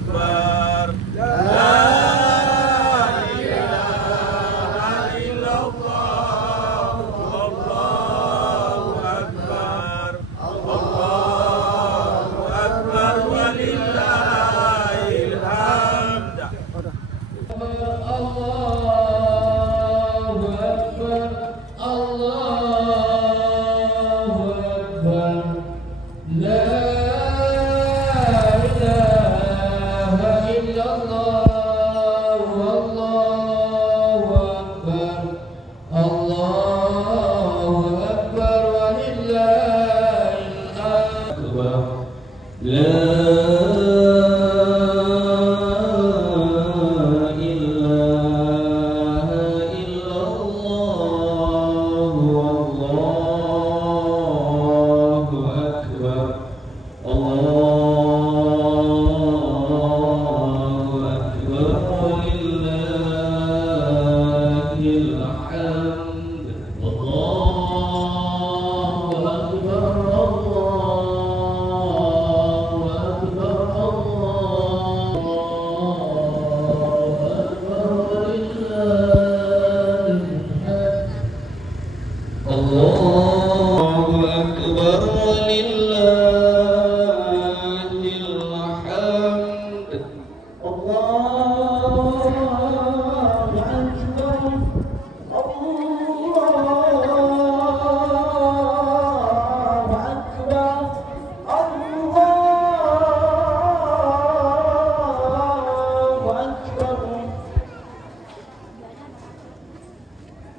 akbar. La ilaha illallah. Allahu akbar. Allahu akbar walillahil hamd. Allahu akbar. Allahu akbar. La ilaha illallah. Allahu akbar. Allahu akbar walillahil hamd. La Allahu akbar walillahil hamd. Allahu akbar. Allahu akbar. Allahu akbar.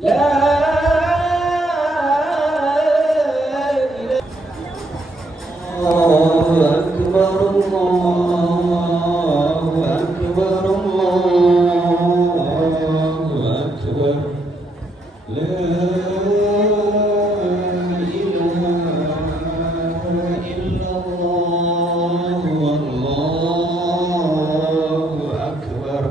La Allahu akbar, Allahu akbar, Allahu akbar. La ilaha illallah, Allahu akbar.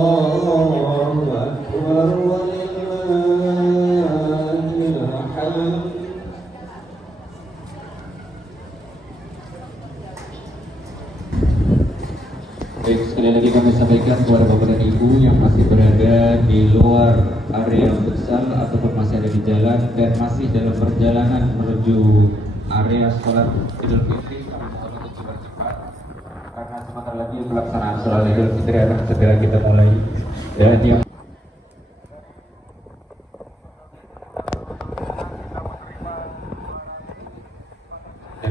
Allahu akbar walillahil hamd. Baik, sekali lagi kami sampaikan kepada Bapak dan Ibu yang masih berada di luar area futsal ataupun masih ada di jalan dan masih dalam perjalanan menuju area sholat Idul Fitri, kami mohon untuk cepat-cepat karena sebentar lagi pelaksanaan sholat Idul Fitri akan segera kita mulai. Dan yang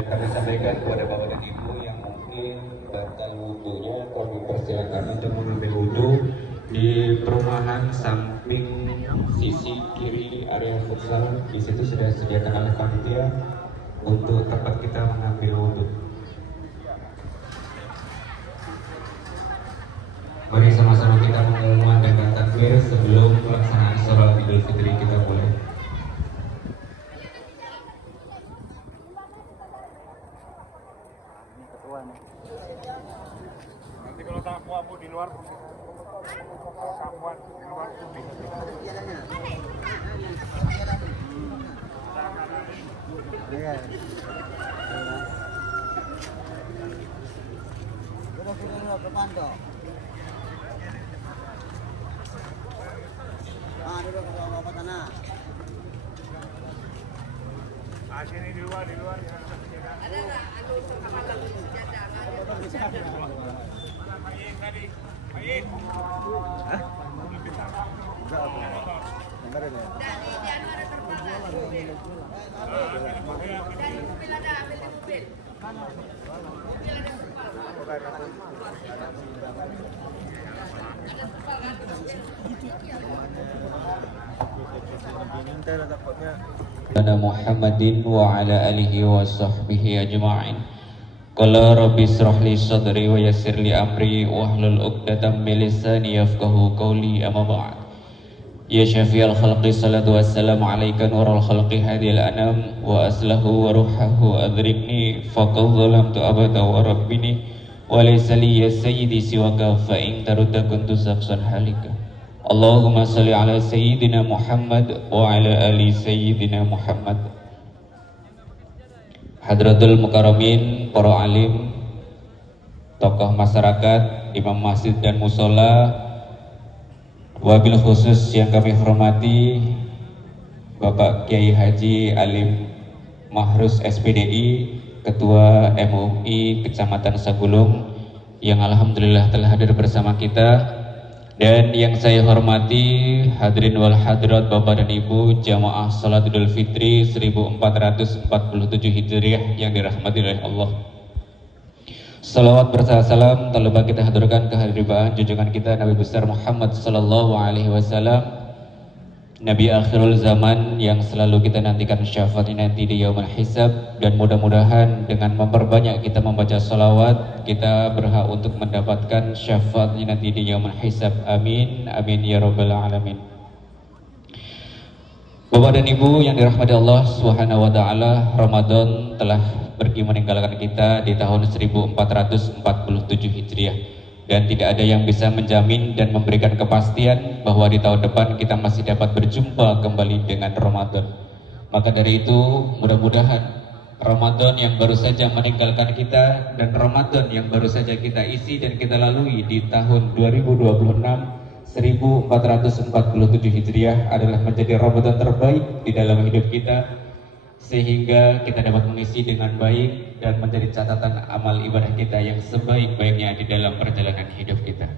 kami sampaikan kepada Bapak dan Ibu yang mungkin batal wudhunya, kami persilakan untuk mengambil wudhu di perumahan samping sisi kiri area futsal. Di situ sudah disediakan oleh panitia untuk tempat kita mengambil wudhu. Mari sama-sama kita mengumandangkan takbir sebelum pelaksanaan sholat Idul Fitri kita mulai. Nanti kalau tamu di luar samuan di luar putih. Sini di luar ya. Ada nggak kamar lalu sejajar? Tadi, baik. Hah? Enggak ada. Dari anu ada terbakar. Dari mobil ada, ambil di mobil. Mobil ada Ala Muhammadin wa ala alihi wa sahbihi ajma'in. Qala rabbi israh li sadri wa yassir li amri wahlul 'uqdatam min lisani yafqahu qawli, amma ba'd. Ya syafi'al khalqi salatu wassalamu alaika nurul khalqi hadil anam wa aslahu wa ruhahu adrikni faqad zalamtu abada wa rabbini wa laysa li ya sayyidi siwaka fa in tarudda kuntu saqsan halika. Allahumma salli ala sayyidina Muhammad wa ala ali sayyidina Muhammad. Hadratul Mukarramin, para alim, tokoh masyarakat, imam masjid dan musola, wabil khusus yang kami hormati Bapak Kiai Haji Alim Mahrus SPDI, Ketua MUI Kecamatan Sagulung yang alhamdulillah telah hadir bersama kita. Dan yang saya hormati hadirin wal hadirat Bapak dan Ibu jamaah salat Idul Fitri 1447 Hijriah yang dirahmati oleh Allah. Salawat berserta salam tak lupa kita haturkan kehadiran junjungan kita Nabi besar Muhammad sallallahu alaihi wasallam, Nabi akhirul zaman yang selalu kita nantikan syafaatnya nanti di yaumul hisab. Dan mudah-mudahan dengan memperbanyak kita membaca salawat, kita berhak untuk mendapatkan syafaatnya nanti di yaumul hisab. Amin, amin ya rabbal alamin. Bapak dan Ibu yang dirahmati Allah Subhanahu wa taala, Ramadan telah pergi meninggalkan kita di tahun 1447 Hijriah. Dan tidak ada yang bisa menjamin dan memberikan kepastian bahwa di tahun depan kita masih dapat berjumpa kembali dengan Ramadan. Maka dari itu mudah-mudahan Ramadan yang baru saja meninggalkan kita dan Ramadan yang baru saja kita isi dan kita lalui di tahun 2026 1447 Hijriah adalah menjadi Ramadan terbaik di dalam hidup kita, sehingga kita dapat mengisi dengan baik dan menjadi catatan amal ibadah kita yang sebaik-baiknya di dalam perjalanan hidup kita.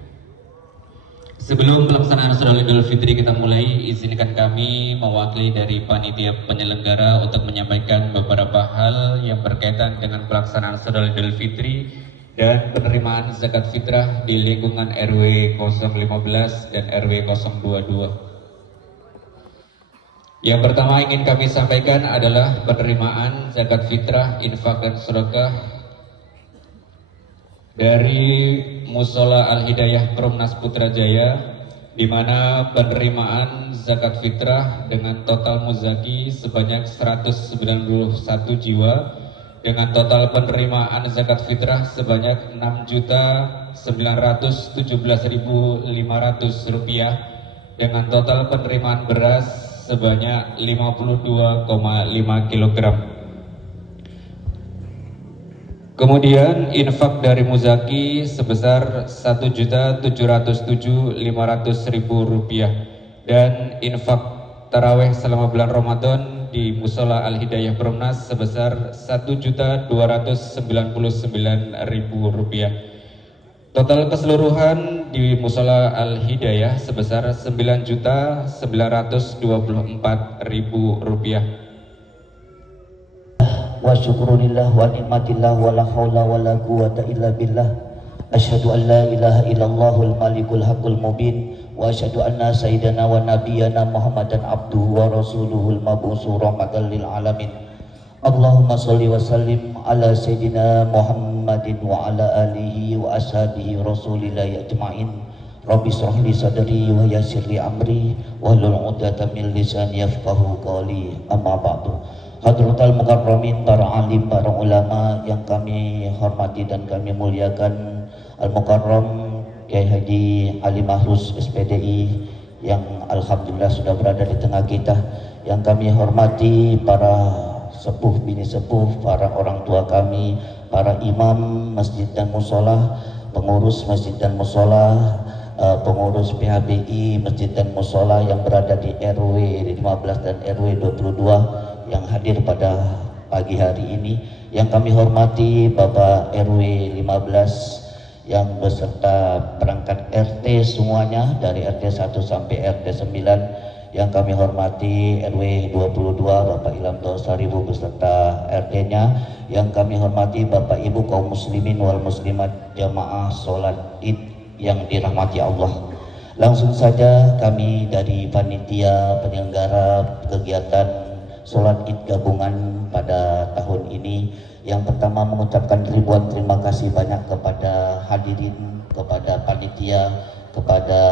Sebelum pelaksanaan Salat Idul Fitri kita mulai, izinkan kami mewakili dari panitia penyelenggara untuk menyampaikan beberapa hal yang berkaitan dengan pelaksanaan Salat Idul Fitri dan penerimaan zakat fitrah di lingkungan RW 015 dan RW 022. Yang pertama ingin kami sampaikan adalah penerimaan zakat fitrah, infak dan sedekah dari Musola Al-Hidayah Perumnas Putrajaya, di mana penerimaan zakat fitrah dengan total muzaki sebanyak 191 jiwa, dengan total penerimaan zakat fitrah sebanyak Rp6.917.500, dengan total penerimaan beras sebanyak 52,5 kg. Kemudian infak dari muzaki sebesar Rp1.707.500 dan infak taraweh selama bulan Ramadan di Musola Al-Hidayah Perumnas sebesar Rp1.299.000. Total keseluruhan di Musola Al-Hidayah sebesar Rp9.924.000. Wa syukurillah wa nikmatillah wa la hawla wa la quwata illa billah. Asyhadu an la ilaha illallahul malikul haqqul mubin wa asyhadu anna sayyidana wa nabiyyana Muhammadan abduhu wa rasuluhul mab'usu rahmatan lil alamin. Allahumma sholli wa sallim ala sayyidina Muhammadin wa ala alihi wa ashabihi rasulillahi ajma'in. Rabbi shrah li sadri wa yassir li amri wahlul 'uqdatam min lisani yafqahu qawli. Amma ba'du. Hadratul mukarramin, para alim, para ulama yang kami hormati dan kami muliakan, Al-Mukarram Kiai Haji Alim Mahrus SPDI yang alhamdulillah sudah berada di tengah kita, yang kami hormati para sepuh bini sepuh, para orang tua kami, para imam masjid dan musola, pengurus masjid dan musola, pengurus PHBI masjid dan musola yang berada di RW 15 dan RW 22 yang hadir pada pagi hari ini, yang kami hormati Bapak RW 15 yang beserta perangkat RT semuanya dari RT 1 sampai RT 9, yang kami hormati RW 22 Bapak Ilham Dosaribu beserta RT-nya, yang kami hormati Bapak Ibu kaum muslimin wal muslimat jamaah sholat Id yang dirahmati Allah. Langsung saja kami dari panitia penyelenggara kegiatan sholat Id gabungan pada tahun ini, yang pertama mengucapkan ribuan terima kasih banyak kepada hadirin, kepada panitia, kepada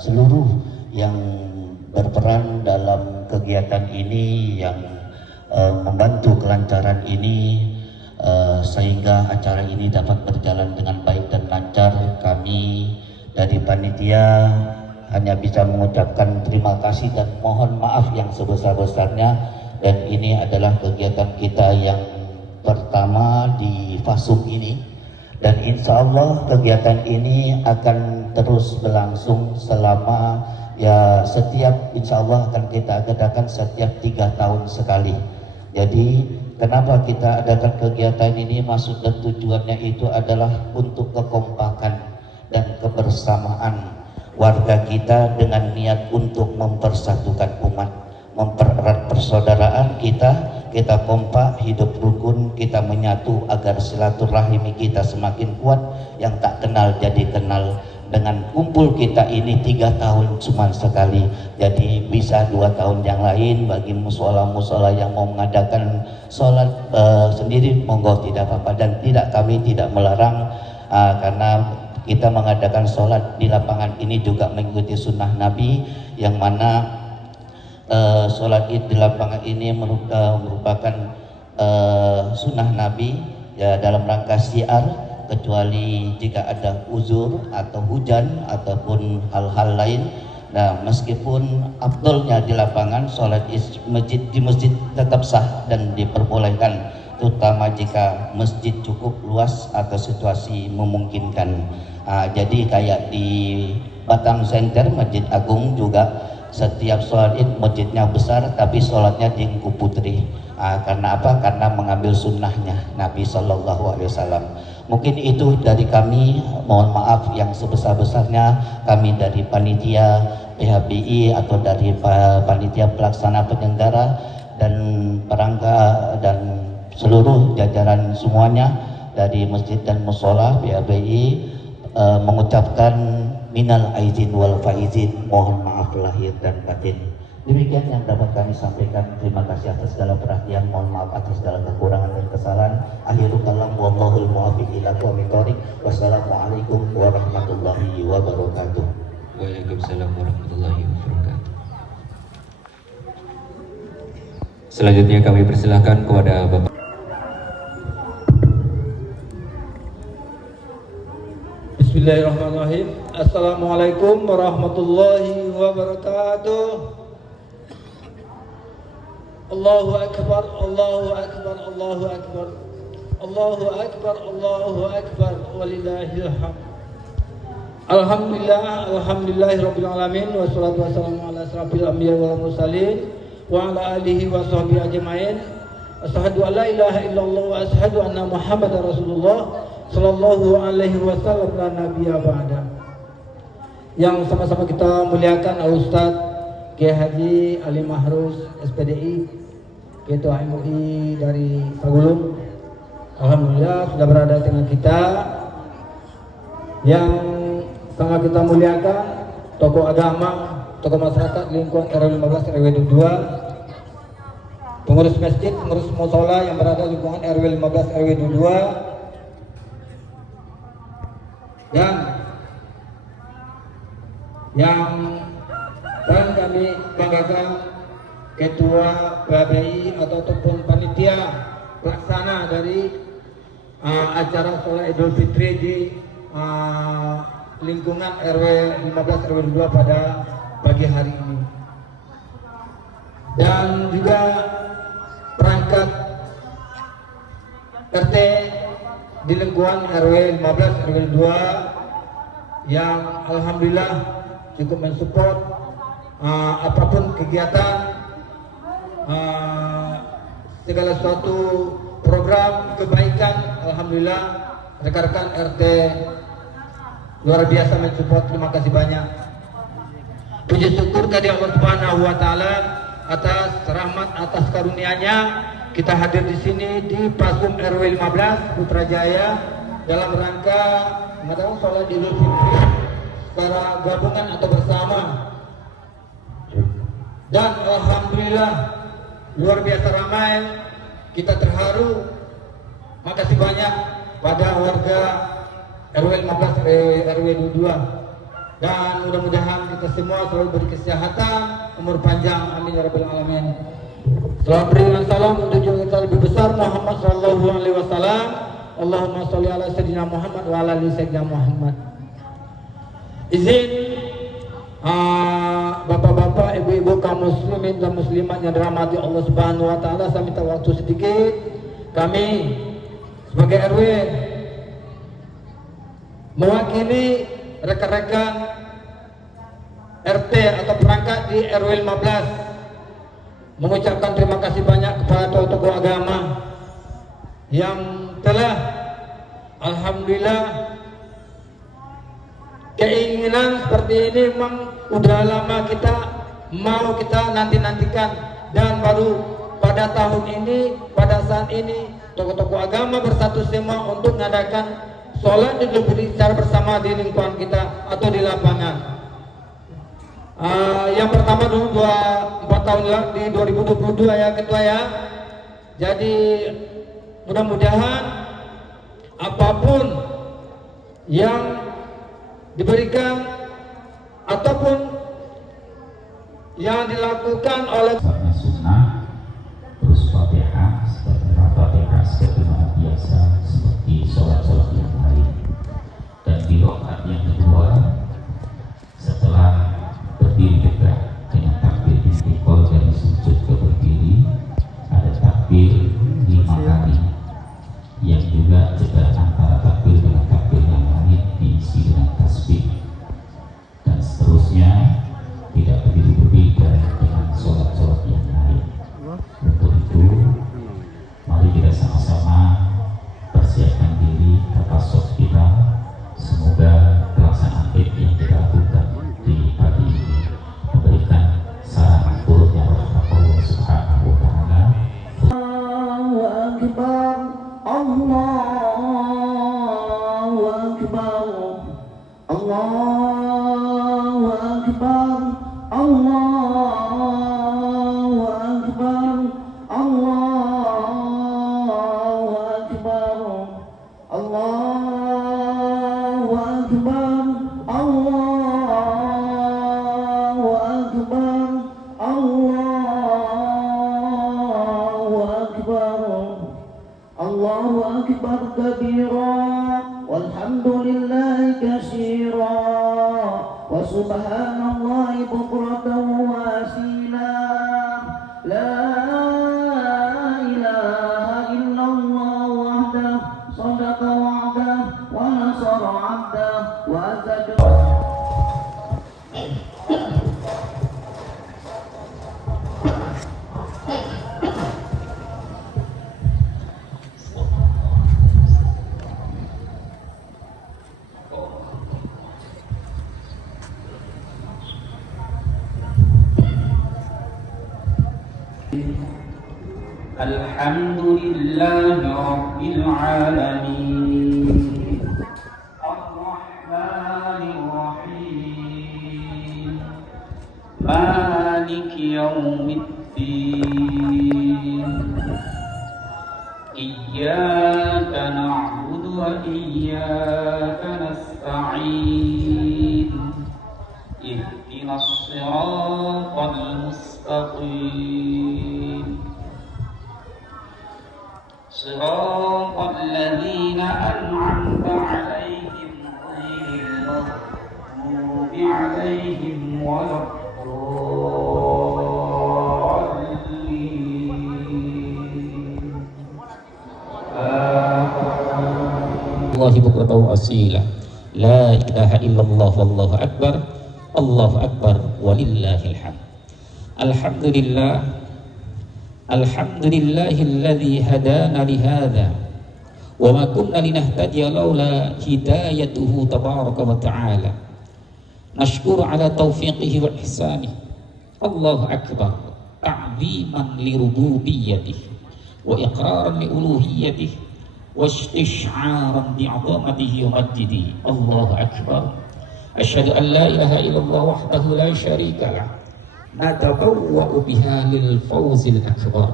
seluruh yang berperan dalam kegiatan ini, yang membantu kelancaran ini sehingga acara ini dapat berjalan dengan baik dan lancar. Kami dari panitia hanya bisa mengucapkan terima kasih dan mohon maaf yang sebesar-besarnya. Dan ini adalah kegiatan kita yang pertama di Fasum ini, Dan insya Allah kegiatan ini akan terus berlangsung selama setiap insya Allah akan kita adakan setiap 3 tahun sekali. Jadi kenapa kita adakan kegiatan ini, maksud dan tujuannya itu adalah untuk kekompakan dan kebersamaan warga kita dengan niat untuk mempersatukan umat, mempererat persaudaraan kita kompak, hidup rukun, kita menyatu agar silaturahmi kita semakin kuat, yang tak kenal jadi kenal. Dengan kumpul kita ini 3 tahun cuma sekali, jadi bisa 2 tahun yang lain. Bagi musola-musola yang mau mengadakan sholat sendiri, monggo, tidak apa-apa, dan kami tidak melarang, karena kita mengadakan sholat di lapangan ini juga mengikuti sunnah Nabi, yang mana sholat id di lapangan ini merupakan sunnah Nabi ya, dalam rangka syiar, kecuali jika ada uzur atau hujan ataupun hal-hal lain. Nah, meskipun afdolnya di lapangan, sholat di masjid tetap sah dan diperbolehkan, terutama jika masjid cukup luas atau situasi memungkinkan. Jadi kayak di Batang Center, Masjid Agung juga setiap sholat id masjidnya besar tapi sholatnya di Engku Putri. Karena apa? Karena mengambil sunnahnya Nabi SAW. Mungkin itu dari kami, mohon maaf yang sebesar-besarnya kami dari panitia PHBI atau dari panitia pelaksana penyelenggara dan perangka dan seluruh jajaran semuanya dari masjid dan mushola PHBI mengucapkan minal aizin wal faizin, mohon maaf lahir dan batin. Demikian yang dapat kami sampaikan. Terima kasih atas segala perhatian, mohon maaf atas segala kekurangan dan kesalahan. Akhirul kalam, wallahul muwaffiq ila aqwamit thoriq. Wassalamualaikum warahmatullahi wabarakatuh. Waalaikumsalam warahmatullahi wabarakatuh. Selanjutnya kami persilahkan kepada Bapak. Bismillahirrahmanirrahim. Assalamualaikum warahmatullahi wabarakatuh. Allahu akbar, Allahu akbar, Allahu akbar, Allahu akbar, Allahu akbar, walillahil hamd. Alhamdulillah, alhamdulillahirabbil alamin, wassalatu wassalamu ala asrofil anbiya wal mursalin wa ala alihi wa sahbihi ajmain. Asyhadu an la ilaha illallah wa asyhadu anna Muhammadar Rasulullah sallallahu alaihi wasallam la nabiyya ba'da. Yang sama-sama kita muliakan Ustadz Kiai Haji Ali Mahrus SPDI, Ketua MUI dari Sagulung. Alhamdulillah sudah berada dengan kita. Yang sangat kita muliakan tokoh agama, tokoh masyarakat lingkungan RW 15 RW 22, pengurus masjid, pengurus mushola yang berada di lingkungan RW 15 RW 22, dan yang kami banggakan Ketua PHBI ataupun panitia pelaksana dari acara sholat Idul Fitri di lingkungan RW 15 RW 2 pada pagi hari ini, dan juga perangkat RT di lingkungan RW 15 RW 2 yang alhamdulillah cukup mensupport apapun kegiatan, segala suatu program kebaikan. Alhamdulillah rekan-rekan RT luar biasa mensupport. Terima kasih banyak. Puji syukur kepada Allah Subhanahu wa taala atas rahmat, atas karunia-Nya kita hadir di sini di Pasum RW 15 Putrajaya dalam rangka mengadakan sholat Idul Fitri secara gabungan atau bersama. Dan alhamdulillah luar biasa ramai, kita terharu. Makasih banyak pada warga RW 15 RW 22, dan mudah-mudahan kita semua selalu beri kesehatan, umur panjang, amin ya rabbal alamin. Salam berikan salam untuk junjungan kita lebih besar Muhammad sallallahu alaihi wasallam. Allahumma sholli ala sayyidina Muhammad wa ala ali sayyidina Muhammad. Izin bapak-bapak, ibu-ibu, kaum muslimin dan muslimat yang dirahmati Allah Subhanahu wa taala, saya minta waktu sedikit. Kami sebagai RW mewakili rekan-rekan RT atau perangkat di RW 15 mengucapkan terima kasih banyak kepada tokoh-tokoh agama yang telah alhamdulillah keinginan seperti ini memang udah lama kita nanti-nantikan, dan baru pada tahun ini, pada saat ini tokoh-tokoh agama bersatu semua untuk mengadakan sholat Idul Fitri secara bersama di lingkungan kita atau di lapangan. Yang pertama dulu 4 tahun di 2022 ya ketua ya. Jadi mudah-mudahan apapun yang diberikan ataupun yang dilakukan oleh sunnah, terus Fatihah seperti Fatihah sebagaimana biasa seperti sholat-sholat yang lain. Dan di rakaat yang kedua setelah berdiri tegak dengan takbir intikal dari sujud ke berdiri, ada takbir 5 kali yang juga jeda antara takbir dengan takbir yang lain diisi dengan tasbih, dan seterusnya tidak begitu berbeda dengan sholat-sholat yang lain. Untuk itu, mari kita sama-sama persiapkan diri, terpasok kita. Semoga pelaksanaan Id yang kita lakukan di pagi ini memberikan sarana turunnya rahmat Allah Subhanahu wa Ta'ala. Allahu Akbar, Allahu Akbar, Allahu Akbar, Allahu Akbar, Allahu Akbar, Allahu Akbar, Allahu Akbar, Allahu Akbar, Allahu Akbar kabira, walhamdulillahi katsira, wa subhanallahi bukratan wa asila, la ilaha illallah wahdah, sadaqa wa'dah, wa nasara 'abdah, wa azza. Alhamdulillah Rabbil Alamin Ar-Rahmanir Rahim Maliki Yawmiddin Iyyaka na'budu wa iyyaka nasta'in Ihdinas siratal mustaqim صراط الذين أنعمت عليهم غير المغضوب عليهم ولا الضالين الله بكرة وأصيلا لا إله إلا الله والله أكبر الله أكبر ولله الحمد. الحمد لله الحمد لله الذي هدانا لهذا وما كنا لنهتدي لولا هدايته تبارك وتعالى. نشكر على توفيقه وإحسانه. الله أكبر تعظيما لربوبيته وإقرارا لألوهيته واستشعارا بعظمته ومجده. الله أكبر. أشهد أن لا إله إلا الله وحده لا شريك له نتبوأ بها للفوز الأكبر.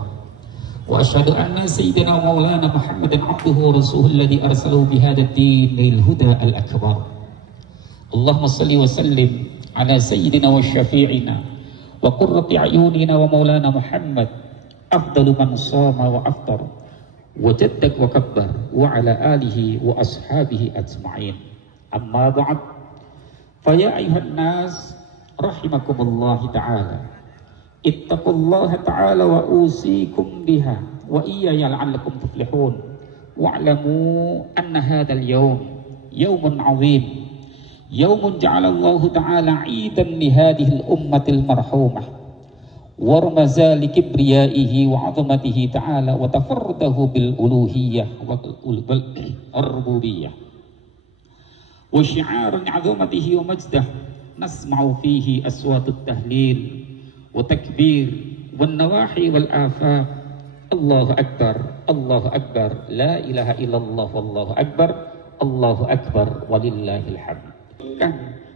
وأشهد أن سيدنا مولانا محمد عبده ورسوله الذي أرسله بهذا الدين للهدى الأكبر. اللهم صل وسلم على سيدنا وشفيعنا وقرة أعيننا ومولانا محمد أفضل من صام وأفطر وجدك وكبر وعلى آله وأصحابه أجمعين. أما بعد فيا أيها الناس رحمكم الله تعالى اتقوا الله تعالى وأوصيكم بها وإياي لعلكم تفلحون. واعلموا أن هذا اليوم yaumun azim, yaumun ja'alallahu ta'ala 'idan li hadhihi al-ummatil marhumah wa ramaza li kibriyaihi wa 'azamatihi ta'ala wa tafarradahu bil uluhiyyah wal rububiyyah wa syi'aran 'azamatihi wa majdah nasma'u fihi aswatut tahlil wa takbir wan nawahi wal afaq. Allahu Akbar, Allahu Akbar, la ilaha illallah, wallahu Akbar, Allahu Akbar, walillahil hamd.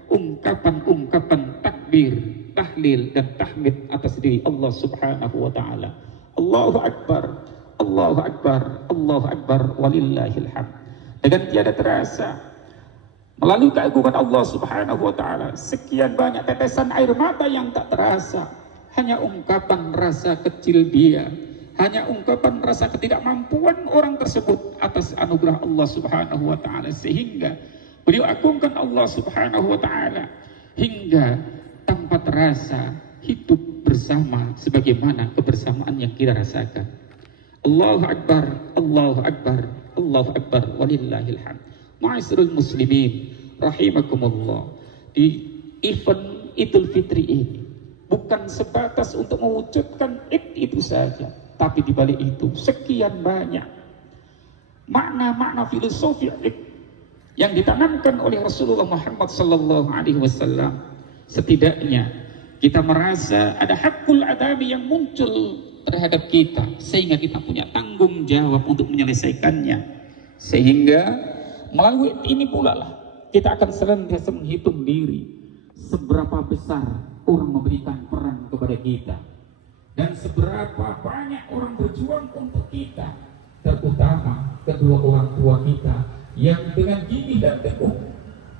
Ungkapan-ungkapan takbir, tahlil dan tahmid atas diri Allah Subhanahu wa taala. Allahu Akbar, Allahu Akbar, Allahu Akbar, walillahil hamd. Dengan tiada terasa melalui keagungan Allah Subhanahu wa taala, sekian banyak tetesan air mata yang tak terasa, hanya ungkapan rasa kecil dia, hanya ungkapan rasa ketidakmampuan orang tersebut atas anugerah Allah Subhanahu wa taala, sehingga beliau agungkan Allah Subhanahu wa taala hingga tanpa terasa hidup bersama sebagaimana kebersamaan yang kita rasakan. Allahu Akbar, Allahu Akbar, Allahu Akbar, walillahil hamd. Ma'asyiral muslimin rahimakumullah, di event Idul Fitri ini bukan sebatas untuk mewujudkan Id itu saja, tapi di balik itu sekian banyak makna-makna filosofi yang ditanamkan oleh Rasulullah Muhammad sallallahu alaihi wasallam. Setidaknya kita merasa ada hakul adami yang muncul terhadap kita, sehingga kita punya tanggung jawab untuk menyelesaikannya. Sehingga melalui ini pula lah kita akan senantiasa menghitung diri seberapa besar orang memberikan peran kepada kita, dan seberapa banyak orang berjuang untuk kita, terutama kedua orang tua kita yang dengan gigih dan teguh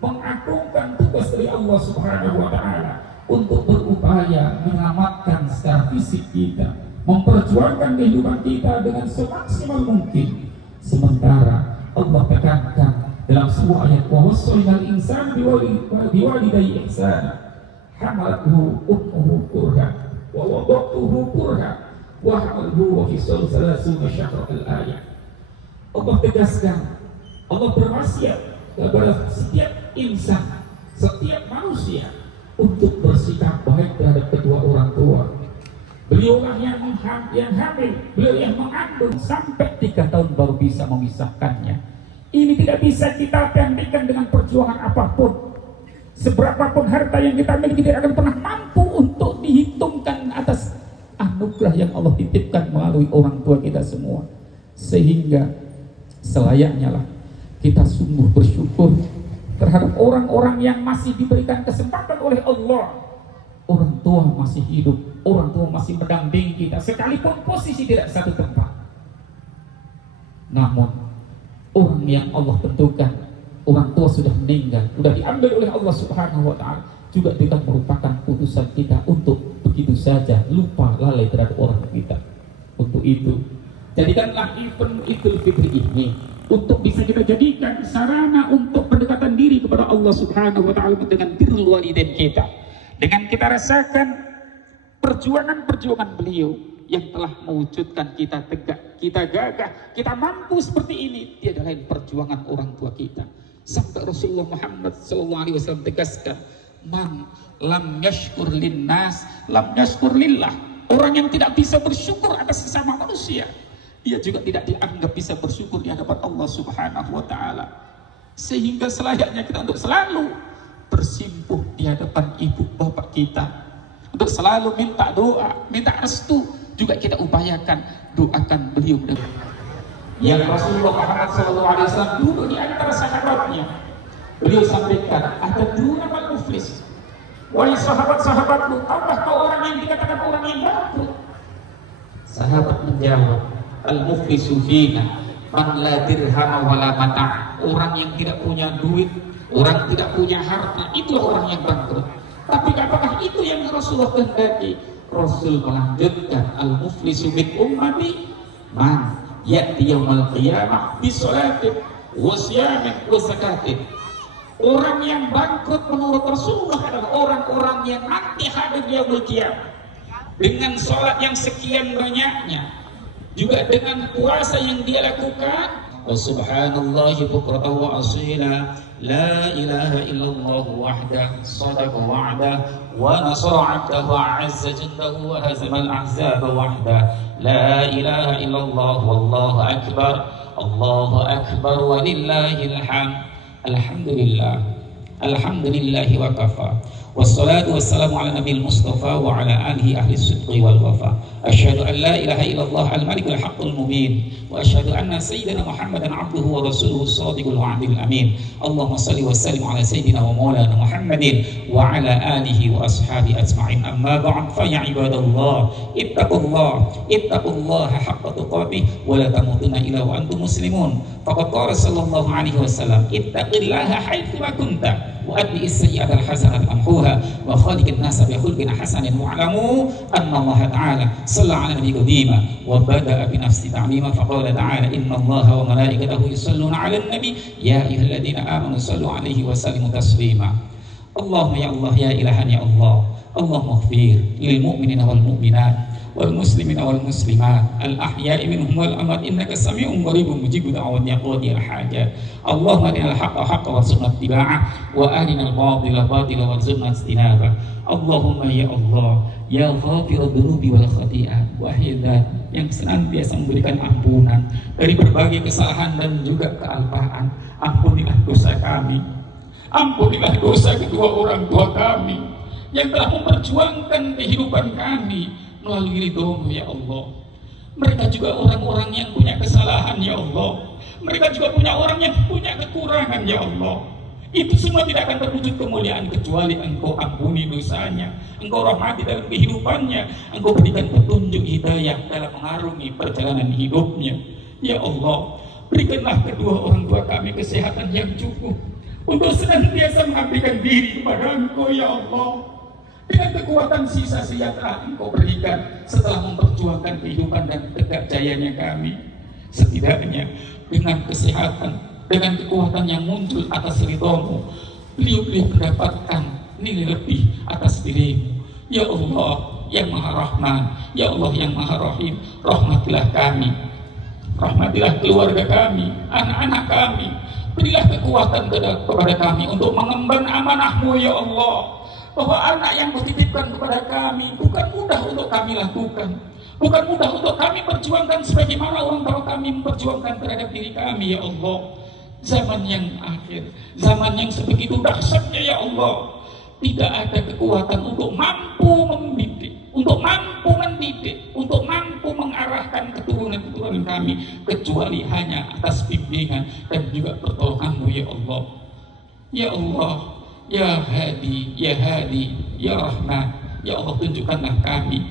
mengagungkan tugas dari Allah Subhanahu wa taala untuk berupaya menyelamatkan secara fisik kita, memperjuangkan kehidupan kita dengan semaksimal mungkin. Sementara Allah tekankan dalam sebuah ayat, wa wassaynal insana biwalidayhi ihsana hamalathu ummuhu kurha wa wada'tuhu kurha wa hamaluhu wa fisaluhu 30 syahran al-ayat. Allah tegaskan, Allah berwasiat kepada setiap insan, setiap manusia untuk bersikap baik terhadap kedua orang tua. Beliaulah yang hamil, beliau yang mengandung sampai 3 tahun baru bisa memisahkannya. Ini tidak bisa kita gantikan dengan perjuangan apapun. Seberapapun harta yang kita miliki tidak akan pernah mampu untuk dihitungkan atas anugerah yang Allah titipkan melalui orang tua kita semua. Sehingga selayaknya lah kita sungguh bersyukur terhadap orang-orang yang masih diberikan kesempatan oleh Allah. Orang tua masih hidup, orang tua masih mendampingi kita, sekalipun posisi tidak satu tempat. Namun orang yang Allah tentukan, orang tua sudah meninggal, sudah diambil oleh Allah Subhanahu wa taala, juga tidak merupakan putusan kita untuk begitu saja lupa lalai terhadap orang kita. Untuk itu, jadikanlah event Idul Fitri ini untuk bisa kita jadikan sarana untuk pendekatan diri kepada Allah Subhanahu wa taala dengan birrul walidain kita. Dengan kita rasakan perjuangan-perjuangan beliau yang telah mewujudkan kita tegak, kita gagah, kita mampu seperti ini, tiada lain perjuangan orang tua kita. Sampai Rasulullah Muhammad SAW tegaskan, man lam yashkur linnas lam yashkur lillah. Orang yang tidak bisa bersyukur atas sesama manusia, dia juga tidak dianggap bisa bersyukur di hadapan Allah Subhanahu wa taala. Sehingga selayaknya kita untuk selalu bersimpuh di hadapan ibu bapak kita, untuk selalu minta doa, minta restu. Juga kita upayakan doakan beliau. Yang Rasulullah Muhammad SAW duduk di antara sahabatnya, beliau sampaikan, ada dua nama muflis. Wahai sahabat-sahabatku, tahukah kau orang yang dikatakan orang yang bangkrut? Sahabat menjawab, al-muflisu fina man la dirham wa la mata'. Orang yang tidak punya duit, orang tidak punya harta, itulah orang yang bangkrut. Tapi apakah itu yang Rasulullah kehendaki? Rasul melanjutkan, al-muflisu min ummati man ya'ti yaumal qiyamah bi sholatin wa siyamin wa zakatin. Orang yang bangkrut menurut Rasulullah adalah orang-orang yang nanti hadir yaumul qiyamah dengan sholat yang sekian banyaknya, juga dengan puasa yang dia lakukan, وسبحان الله بكرة وأصيلا لا إله إلا الله وحده صدق وعده ونصر عبده وأعز جنده وهزم الأحزاب وحده لا إله إلا الله والله أكبر الله أكبر ولله الحمد الحمد لله وكفى والصلاة والسلام على النبي المصطفى وعلى آله أهل الصدق والوفاء أشهد أن لا إله إلا الله الملك الحق المبين وأشهد أن سيدنا محمدا عبده ورسوله الصادق الوعد الأمين اللهم صل وسلم على سيدنا ومولانا محمد وعلى آله وأصحابه أجمعين أما بعد فيا عباد الله اتقوا الله حق تقاته ولا تموتن إلا وأنتم مسلمون فقد قال صلى الله عليه وسلم اتق الله حيثما كنت وأتبع السيئة الحسنة أمحوها وخالق الناس بخلق حسن واعلموا أن الله تعالى صلى على النبي قديما وبدأ بنفسه تعليما فقال تعالى إن الله وملائكته يصلون على النبي يا أيها الذين آمنوا صلوا عليه وسلموا تسليما اللهم يا الله يا إلهنا يا الله اللهم اغفر للمؤمنين والمؤمنات والمسلمين والمسلمات الأحياء منهم والأموات إنك سميع قريب مجيب دعوات يا قاضي الحاجات اللهم أرنا الحق حقا وارزقنا اتباعه وأرنا الباطل باطلا وارزقنا اجتنابه اللهم ya Allah ya ghafir dzunubi wal khati'at wahai Zat yang senantiasa memberikan ampunan dari berbagai kesalahan dan juga kealpaan. Ampunilah dosa kami, ampunilah dosa kedua orang tua kami yang telah memperjuangkan kehidupan kami melalui ridho-Mu ya Allah. Mereka juga orang-orang yang punya kesalahan ya Allah. Mereka juga punya orang yang punya kekurangan ya Allah. Itu semua tidak akan terwujud kemuliaan kecuali Engkau ampuni dosanya, Engkau rahmati dalam kehidupannya, Engkau berikan petunjuk hidayah dalam mengarungi perjalanan hidupnya. Ya Allah, berikanlah kedua orang tua kami kesehatan yang cukup untuk senantiasa mengabdikan diri kepada Engkau ya Allah. Dengan kekuatan sisa-sisa telah Engkau berikan setelah memperjuangkan kehidupan dan tegak jayanya kami, setidaknya dengan kesehatan, dengan kekuatan yang muncul atas ridho-Mu, beliau-beliau mendapatkan nilai lebih atas diri-Mu. Ya Allah yang Maha Rahman, Ya Allah yang Maha Rahim, rahmatilah kami, rahmatilah keluarga kami, anak-anak kami, berilah kekuatan kepada kami untuk mengemban amanah-Mu ya Allah. Bahwa anak yang dititipkan kepada kami bukan mudah untuk kami lakukan, bukan mudah untuk kami perjuangkan sebagaimana orang tua kami memperjuangkan terhadap diri kami ya Allah. Zaman yang akhir, zaman yang sebegitu dahsyatnya ya Allah, tidak ada kekuatan untuk mampu membidik, untuk mampu mendidik, untuk mampu mengarahkan keturunan-keturunan kami kecuali hanya atas bimbingan dan juga pertolongan-Mu ya Allah. Ya Allah, Ya Hadi, Ya Hadi, Ya Rahman, Ya Allah tunjukkanlah kami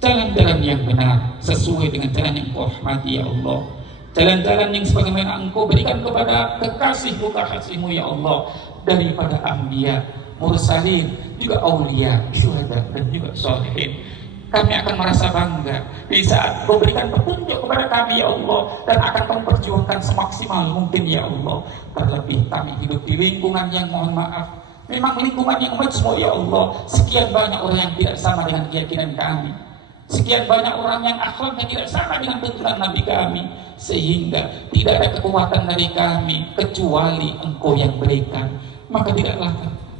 jalan-jalan yang benar sesuai dengan jalan yang Kau rahmati ya Allah. Jalan-jalan yang sebagaimana Engkau berikan kepada kekasih-Mu ya Allah, daripada anbiya, mursalin, juga aulia, syuhada dan juga sholihin. Kami akan merasa bangga di saat Kau berikan petunjuk kepada kami ya Allah, dan akan memperjuangkan semaksimal mungkin ya Allah. Terlebih kami hidup di lingkungan yang mohon maaf memang lingkungan yang majmuk ya Allah. Sekian banyak orang yang tidak sama dengan keyakinan kami, sekian banyak orang yang akhlaknya tidak sama dengan tuntunan Nabi kami, sehingga tidak ada kekuatan dari kami kecuali Engkau yang berikan. Maka tidaklah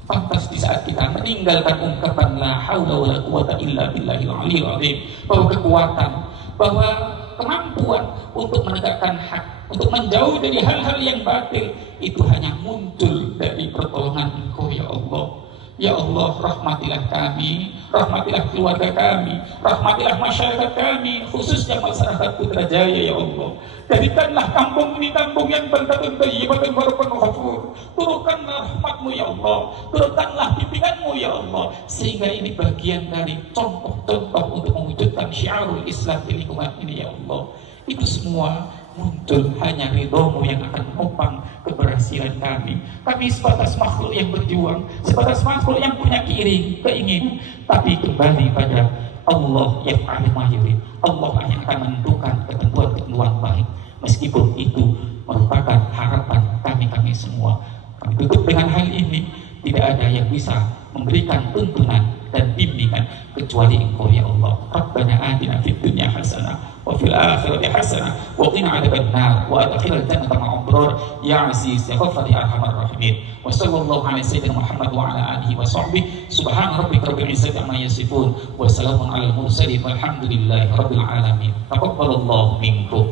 pantas di saat kita meninggalkan ungkapan la haula wala quwata illa billahil aliyil azim, bahwa kekuatan, bahwa kemampuan untuk menegakkan hak, untuk menjauh dari hal-hal yang batil itu hanya muncul dari pertolongan Engkau ya Allah. Ya Allah, rahmatilah kami, rahmatilah keluarga kami, rahmatilah masyarakat kami, khususnya masyarakat Putrajaya ya Allah. Jadikanlah kampung ini kampung yang baldatun thayyibatun wa rabbun ghafur. Turunkanlah rahmat-Mu ya Allah, turunkanlah bimbingan-Mu ya Allah, sehingga ini bagian dari contoh-contoh untuk mewujudkan syiarul Islam di lingkungan ini ya Allah. Itu semua muncul hanya ridho-Mu yang akan menopang keberhasilan kami. Kami sebatas makhluk yang berjuang, sebatas makhluk yang punya keinginan, tapi kembali pada Allah yang ma yurid. Allah yang akan menentukan ketentuan-ketentuan baik. Meskipun itu merupakan harapan kami semua. Kami tutup dengan hal ini, tidak ada yang bisa memberikan tuntunan dan bimbingan kecuali Engkau ya Allah. Rabbana atina fid dunya hasanah وفي الآخرة حسنة وقنا عذاب النار وأدخلنا الجنة مع الأبرار يا عزيز يا غفار يا أرحم الراحمين وصلى الله على سيدنا محمد وعلى آله وصحبه سبحان ربك رب العزة عما يصفون وسلام على المرسلين والحمد لله رب العالمين تقبل الله منكم.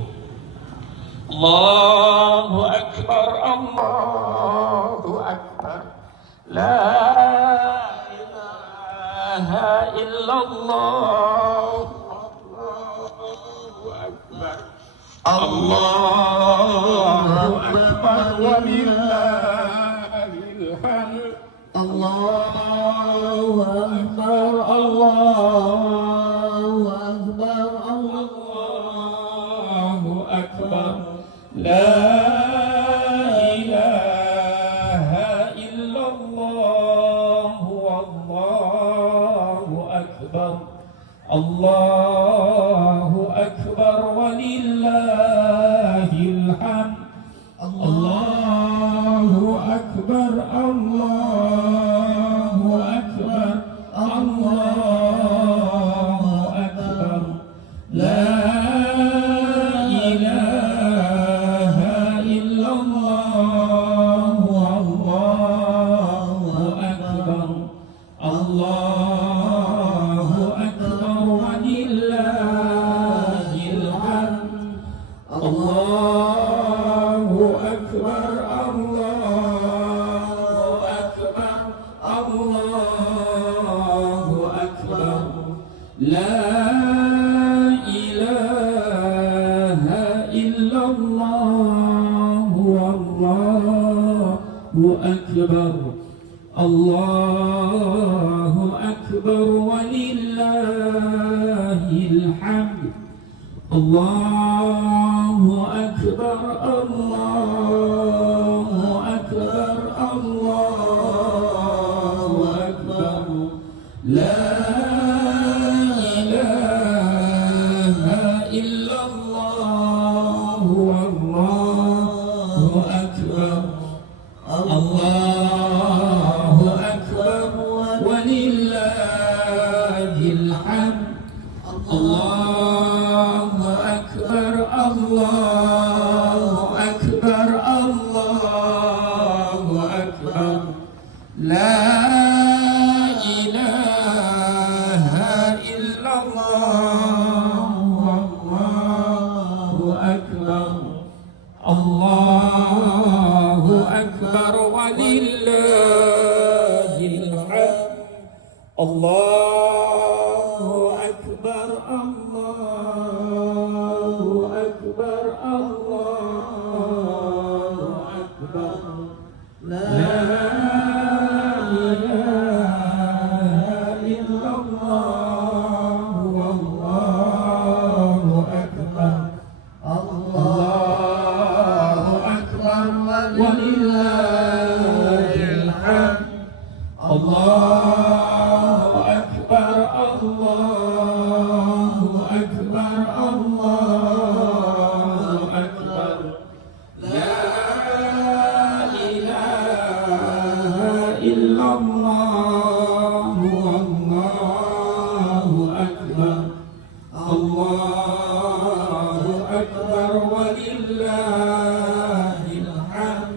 الله أكبر الله أكبر لا إله إلا الله الله أكبر ولله الحمد الله أكبر الله أكبر الله أكبر لا إله إلا الله والله أكبر الله أكبر ولله الحمد الله أكبر الله أكبر الله أكبر لا إله إلا الله والله أكبر الله أكبر ولله الحمد الله أكبر الله أكبر الله أكبر لا إله إلا الله والله أكبر الله أكبر ولله الحمد الله أكبر الله أكبر الله أكبر لا إله إلا الله والله أكبر الله أكبر ولله الحمد الله أكبر الله أكبر الله أكبر لا إله إلا الله والله أكبر الله أكبر ولله الحمد الله أكبر الله أكبر الله أكبر لا إله إلا الله والله أكبر الله أكبر ولله الحمد الله أكبر الله أكبر الله أكبر لا إله إلا الله والله أكبر الله أكبر ولله الحمد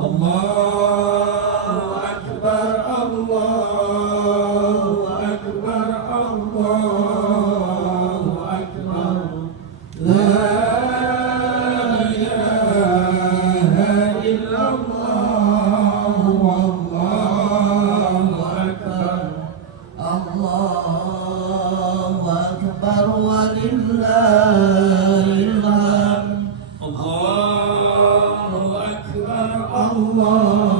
الله أكبر الله أكبر الله أكبر لا إله إلا الله والله أكبر الله أكبر ولله الحمد الله أكبر الله